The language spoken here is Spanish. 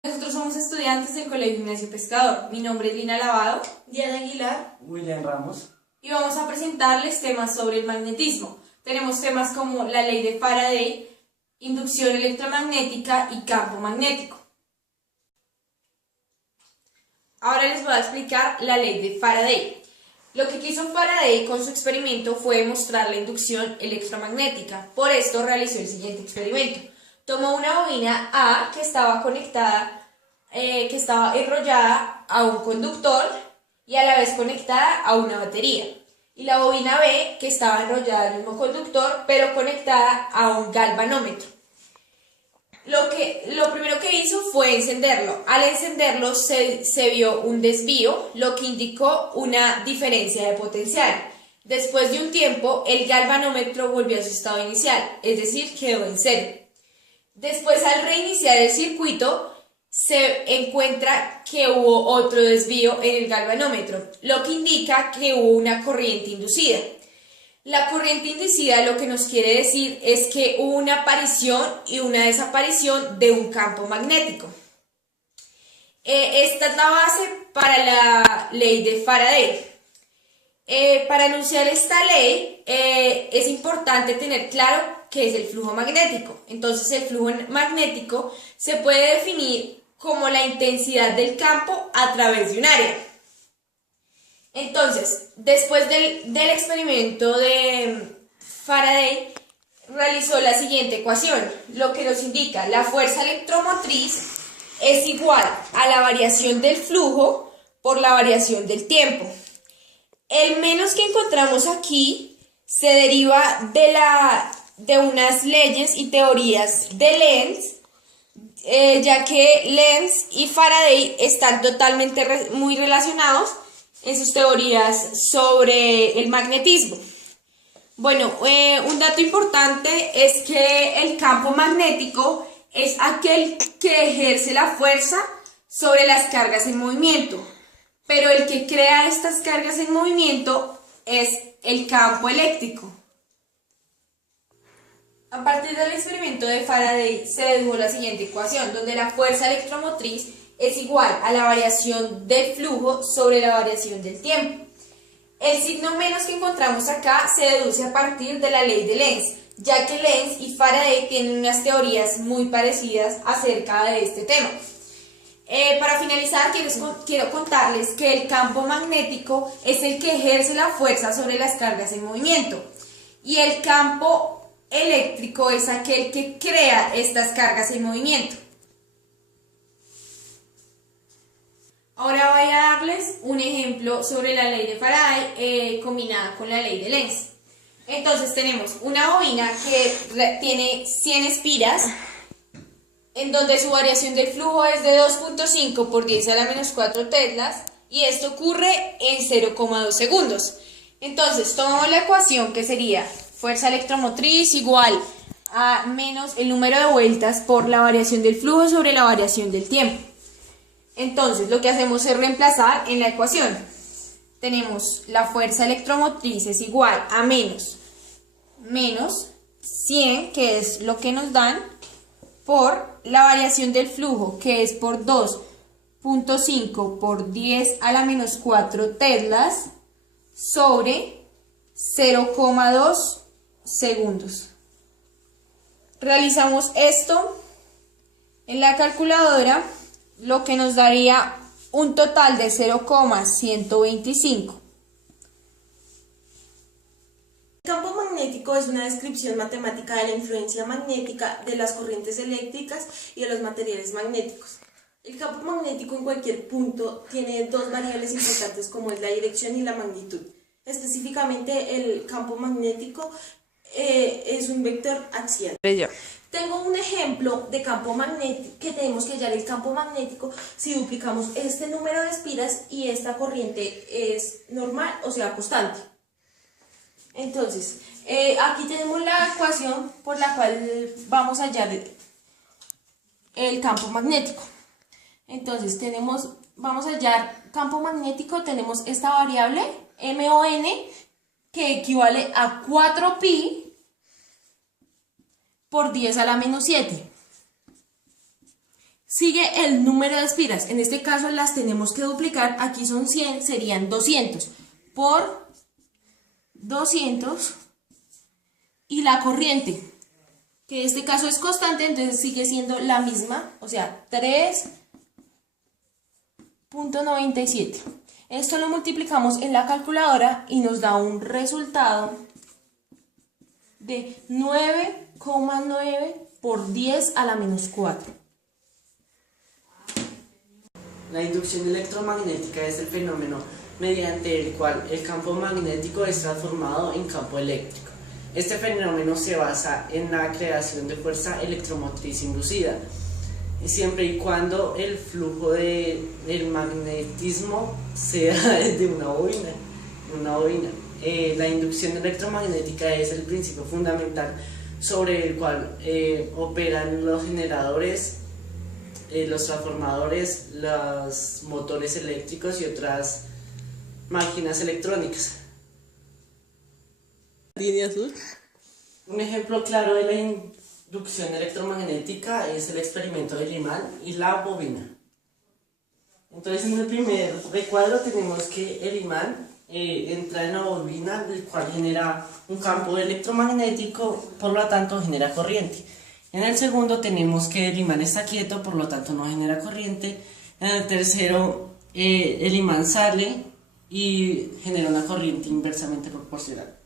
Nosotros somos estudiantes del Colegio Ignacio Pescador. Mi nombre es Lina Lavado, Diana Aguilar, William Ramos. y vamos a presentarles temas sobre el magnetismo. Tenemos temas como la ley de Faraday, inducción electromagnética y campo magnético. Ahora les voy a explicar la ley de Faraday. Lo que quiso Faraday con su experimento fue demostrar la inducción electromagnética. Por esto realizó el siguiente experimento. Tomó una bobina A que estaba conectada, que estaba enrollada a un conductor y a la vez conectada a una batería. Y la bobina B que estaba enrollada al mismo conductor pero conectada a un galvanómetro. Lo primero que hizo fue encenderlo. Al encenderlo se vio un desvío, lo que indicó una diferencia de potencial. Después de un tiempo, el galvanómetro volvió a su estado inicial, es decir, quedó en cero. Después, al reiniciar el circuito, se encuentra que hubo otro desvío en el galvanómetro, lo que indica que hubo una corriente inducida. La corriente inducida lo que nos quiere decir es que hubo una aparición y una desaparición de un campo magnético. Esta es la base para la ley de Faraday. Para enunciar esta ley es importante tener claro qué es el flujo magnético. Entonces el flujo magnético se puede definir como la intensidad del campo a través de un área. Entonces, después del experimento de Faraday, realizó la siguiente ecuación, lo que nos indica la fuerza electromotriz es igual a la variación del flujo por la variación del tiempo. El menos que encontramos aquí se deriva de unas leyes y teorías de Lenz, ya que Lenz y Faraday están totalmente muy relacionados en sus teorías sobre el magnetismo. Bueno, un dato importante es que el campo magnético es aquel que ejerce la fuerza sobre las cargas en movimiento, pero el que crea estas cargas en movimiento es el campo eléctrico. A partir del experimento de Faraday se dedujo la siguiente ecuación, donde la fuerza electromotriz es igual a la variación del flujo sobre la variación del tiempo. El signo menos que encontramos acá se deduce a partir de la ley de Lenz, ya que Lenz y Faraday tienen unas teorías muy parecidas acerca de este tema. Para finalizar, quiero contarles que el campo magnético es el que ejerce la fuerza sobre las cargas en movimiento y el campo eléctrico es aquel que crea estas cargas en movimiento. Ahora voy a darles un ejemplo sobre la ley de Faraday combinada con la ley de Lenz. Entonces tenemos una bobina que tiene 100 espiras, en donde su variación del flujo es de 2.5 por 10 a la menos 4 teslas, y esto ocurre en 0,2 segundos. Entonces tomamos la ecuación que sería fuerza electromotriz igual a menos el número de vueltas por la variación del flujo sobre la variación del tiempo. Entonces, lo que hacemos es reemplazar en la ecuación. Tenemos la fuerza electromotriz es igual a menos 100, que es lo que nos dan, por la variación del flujo, que es por 2.5 por 10 a la menos 4 teslas, sobre 0,2 segundos. Realizamos esto en la calculadora, lo que nos daría un total de 0,125. el campo magnético es una descripción matemática de la influencia magnética de las corrientes eléctricas y de los materiales magnéticos. El campo magnético en cualquier punto tiene dos variables importantes como es la dirección y la magnitud. Específicamente el campo magnético es un vector axial. Tengo un ejemplo de campo magnético que tenemos que hallar el campo magnético si duplicamos este número de espiras y esta corriente es normal, o sea, constante. Entonces, aquí tenemos la ecuación por la cual vamos a hallar el campo magnético. Entonces, vamos a hallar campo magnético, tenemos esta variable MON que equivale a 4pi por 10 a la menos 7. Sigue el número de espiras. En este caso las tenemos que duplicar. Aquí son 100, serían 200 por 200. Y la corriente, que en este caso es constante, entonces sigue siendo la misma, o sea, 3.97. Esto lo multiplicamos en la calculadora y nos da un resultado de 9,9 por 10 a la menos 4. La inducción electromagnética es el fenómeno mediante el cual el campo magnético es transformado en campo eléctrico. Este fenómeno se basa en la creación de fuerza electromotriz inducida, siempre y cuando el flujo del magnetismo sea de una bobina. La inducción electromagnética es el principio fundamental sobre el cual operan los generadores, los transformadores, los motores eléctricos y otras máquinas electrónicas. Línea azul. Un ejemplo claro de la inducción electromagnética es el experimento del imán y la bobina. Entonces, en el primer recuadro tenemos que el imán entra en la bobina, el cual genera un campo electromagnético, por lo tanto genera corriente. En el segundo tenemos que el imán está quieto, por lo tanto no genera corriente. En el tercero el imán sale y genera una corriente inversamente proporcional.